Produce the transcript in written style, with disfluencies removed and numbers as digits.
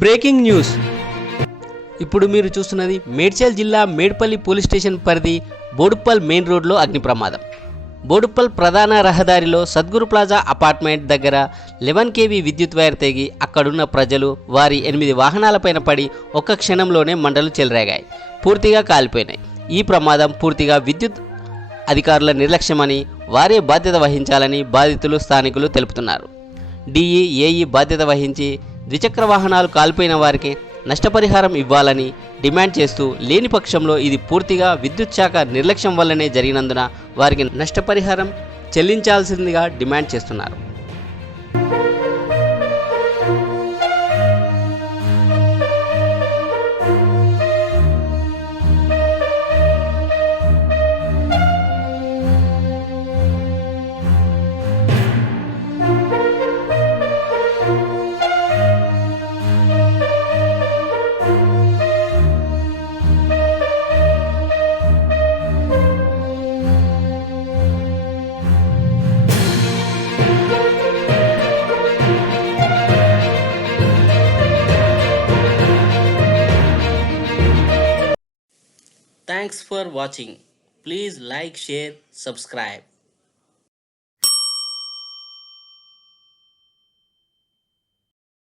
Breaking news. ఇప్పుడు మీరు చూస్తున్నది మేడ్చల్ జిల్లా మేడ్పల్లి పోలీస్ స్టేషన్ పరిధి బోడుప్పల్ మెయిన్ రోడ్లో అగ్ని ప్రమాదం. బోడుప్పల్ ప్రధాన రహదారిలో సద్గురు ప్లాజా అపార్ట్మెంట్ దగ్గర 11 kV విద్యుత్ వైర్ తెగి అక్కడున్న ప్రజలు వారి 8 వాహనాలపైన పడి ఒక్క క్షణంలోనే మంటలు చెలరేగాయి, పూర్తిగా కాలిపోయినాయి. ఈ ప్రమాదం పూర్తిగా విద్యుత్ అధికారుల నిర్లక్ష్యమని, వారే బాధ్యత వహించాలని బాధితులు స్థానికులు తెలుపుతున్నారు. డిఈ, ఏఈ బాధ్యత వహించి ద్విచక్ర వాహనాలు కాలిపోయిన వారికి నష్టపరిహారం ఇవ్వాలని డిమాండ్ చేస్తూ, లేని పక్షంలో ఇది పూర్తిగా విద్యుత్ శాఖ నిర్లక్ష్యం వల్లనే జరిగినందున వారికి నష్టపరిహారం చెల్లించాల్సిందిగా డిమాండ్ చేస్తున్నారు. Thanks for watching. Please like, share, subscribe.